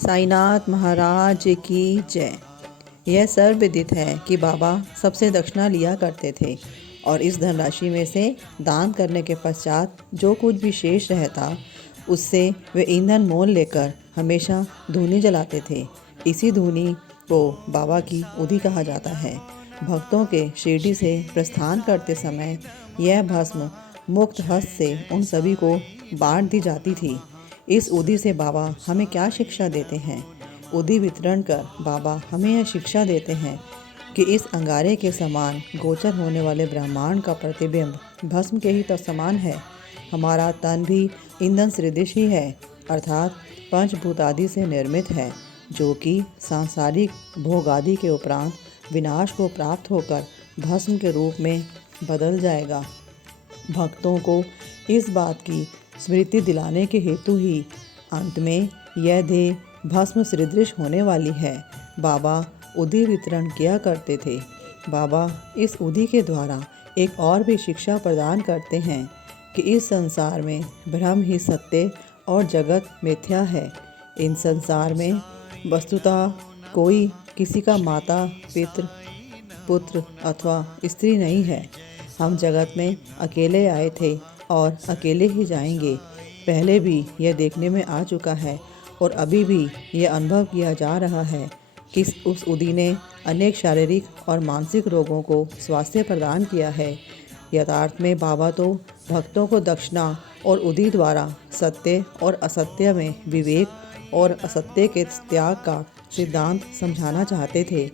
साईनाथ महाराज की जय। यह सर्वविदित है कि बाबा सबसे दक्षिणा लिया करते थे और इस धनराशि में से दान करने के पश्चात जो कुछ भी शेष रहता उससे वे ईंधन मोल लेकर हमेशा धूनी जलाते थे। इसी धूनी को बाबा की उदी कहा जाता है। भक्तों के शिरडी से प्रस्थान करते समय यह भस्म मुक्त हस्त से उन सभी को बांट दी जाती थी। इस उदी से बाबा हमें क्या शिक्षा देते हैं? उदी वितरण कर बाबा हमें यह शिक्षा देते हैं कि इस अंगारे के समान गोचर होने वाले ब्रह्मांड का प्रतिबिंब भस्म के ही तो समान है। हमारा तन भी ईंधन सदृश ही है, अर्थात पंचभूत आदि से निर्मित है, जो कि सांसारिक भोग आदि के उपरांत विनाश को प्राप्त होकर भस्म के रूप में बदल जाएगा। भक्तों को इस बात की स्मृति दिलाने के हेतु ही अंत में यह देह भस्म सदृश होने वाली है। बाबा उदी वितरण किया करते थे। बाबा इस उदी के द्वारा एक और भी शिक्षा प्रदान करते हैं कि इस संसार में ब्रह्म ही सत्य और जगत मिथ्या है। इन संसार में वस्तुतः कोई किसी का माता, पितृ, पुत्र अथवा स्त्री नहीं है। हम जगत में अकेले आए थे और अकेले ही जाएंगे। पहले भी यह देखने में आ चुका है और अभी भी यह अनुभव किया जा रहा है कि उस उदी ने अनेक शारीरिक और मानसिक रोगों को स्वास्थ्य प्रदान किया है। यथार्थ में बाबा तो भक्तों को दक्षिणा और उदी द्वारा सत्य और असत्य में विवेक और असत्य के त्याग का सिद्धांत समझाना चाहते थे।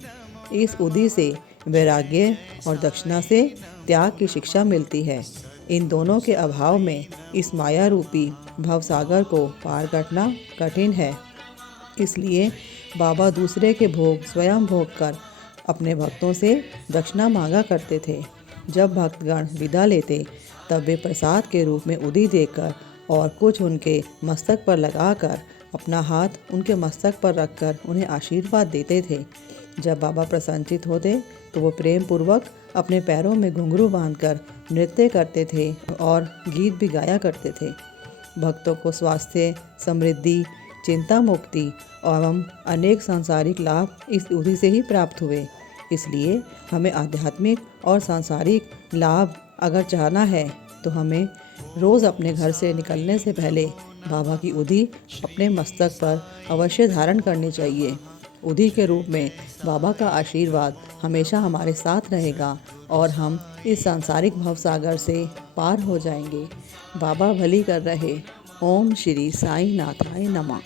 इस उदी से वैराग्य और दक्षिणा से त्याग की शिक्षा मिलती है। इन दोनों के अभाव में इस माया रूपी भवसागर को पार करना कठिन है। इसलिए बाबा दूसरे के भोग स्वयं भोग कर अपने भक्तों से दक्षिणा मांगा करते थे। जब भक्तगण विदा लेते तब वे प्रसाद के रूप में उदी देकर और कुछ उनके मस्तक पर लगाकर अपना हाथ उनके मस्तक पर रखकर उन्हें आशीर्वाद देते थे। जब बाबा प्रसन्नचित होते तो वो प्रेम पूर्वक अपने पैरों में घुंघरू बांधकर नृत्य करते थे और गीत भी गाया करते थे। भक्तों को स्वास्थ्य, समृद्धि, चिंता मुक्ति एवं अनेक सांसारिक लाभ इस उदी से ही प्राप्त हुए। इसलिए हमें आध्यात्मिक और सांसारिक लाभ अगर चाहना है तो हमें रोज़ अपने घर से निकलने से पहले बाबा की उदी अपने मस्तक पर अवश्य धारण करनी चाहिए। उदी के रूप में बाबा का आशीर्वाद हमेशा हमारे साथ रहेगा और हम इस सांसारिक भवसागर से पार हो जाएंगे। बाबा भली कर रहे। ओम श्री साई नाथाय नमः।